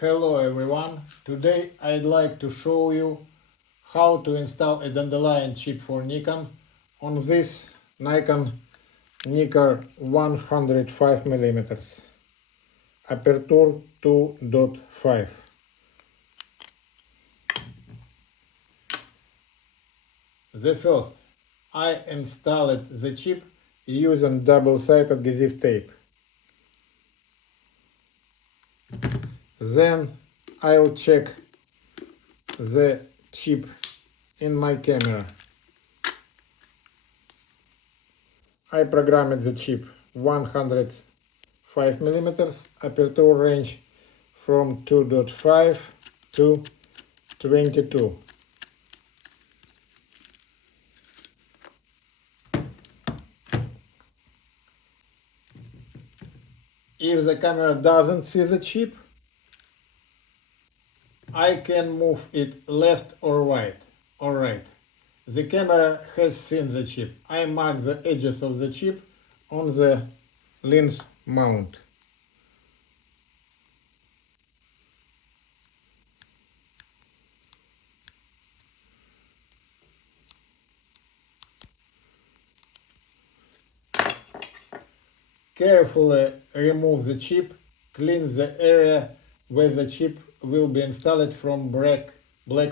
Hello everyone, today I'd like to show you how to install a Dandelion chip for Nikon on this Nikon Nikkor 105mm, aperture 2.5. The first, I installed the chip using double-sided adhesive tape. Then I'll check the chip in my camera. I programmed the chip 105mm, aperture range from 2.5 to 22. If the camera doesn't see the chip, I can move it left or right. Alright. The camera has seen the chip. I mark the edges of the chip on the lens mount. Carefully remove the chip, clean the area where the chip will be installed from black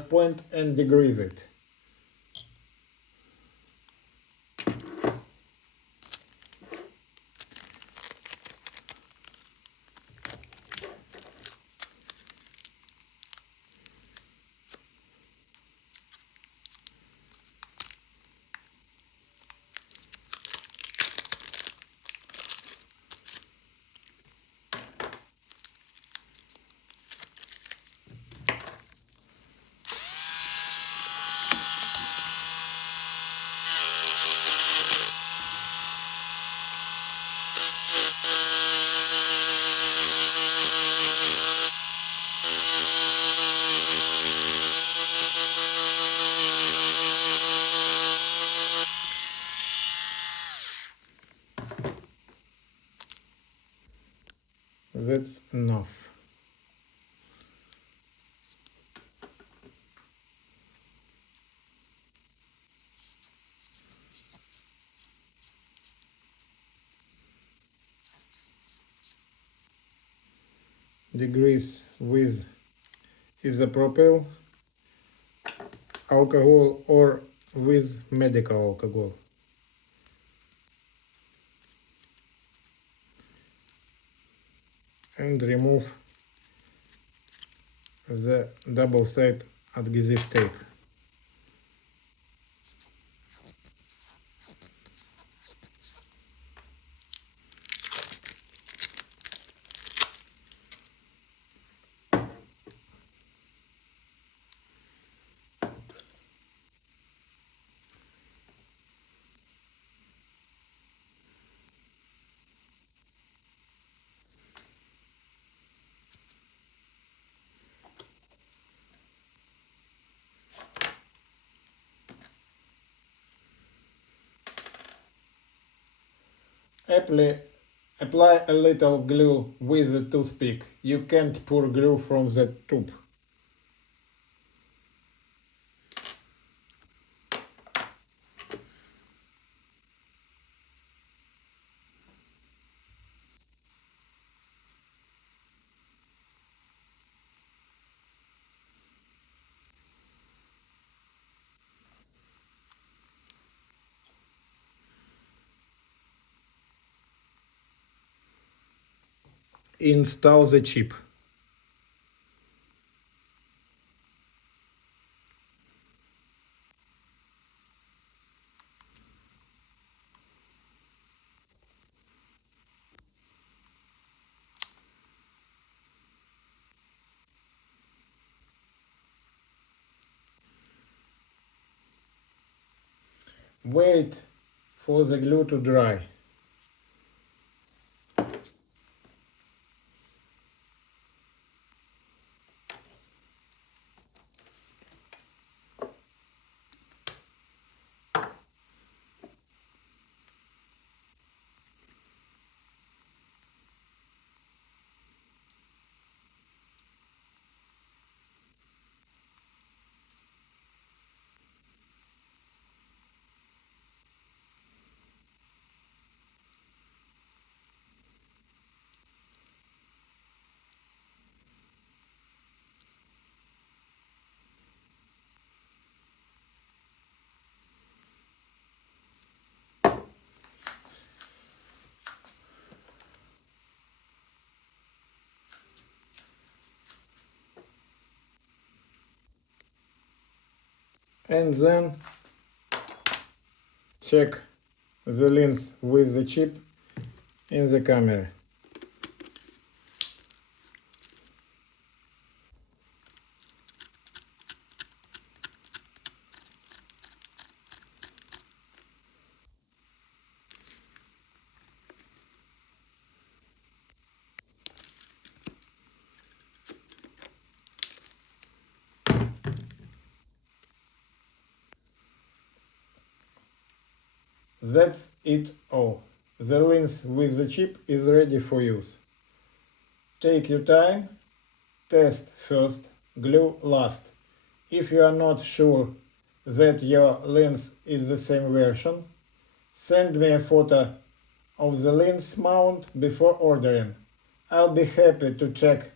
point and degrease it. That's enough. Degrease with isopropyl alcohol or with medical alcohol. And remove the double-sided adhesive tape. Apply a little glue with a toothpick. You can't pour glue from the tube. Install the chip. Wait for the glue to dry. and then check the lens with the chip in the camera. That's it all. The lens with the chip is ready for use. Take your time, test first, glue last. If you are not sure that your lens is the same version, send me a photo of the lens mount before ordering. I'll be happy to check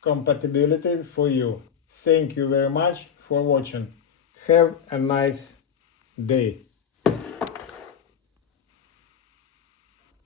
compatibility for you. Thank you very much for watching. Have a nice day.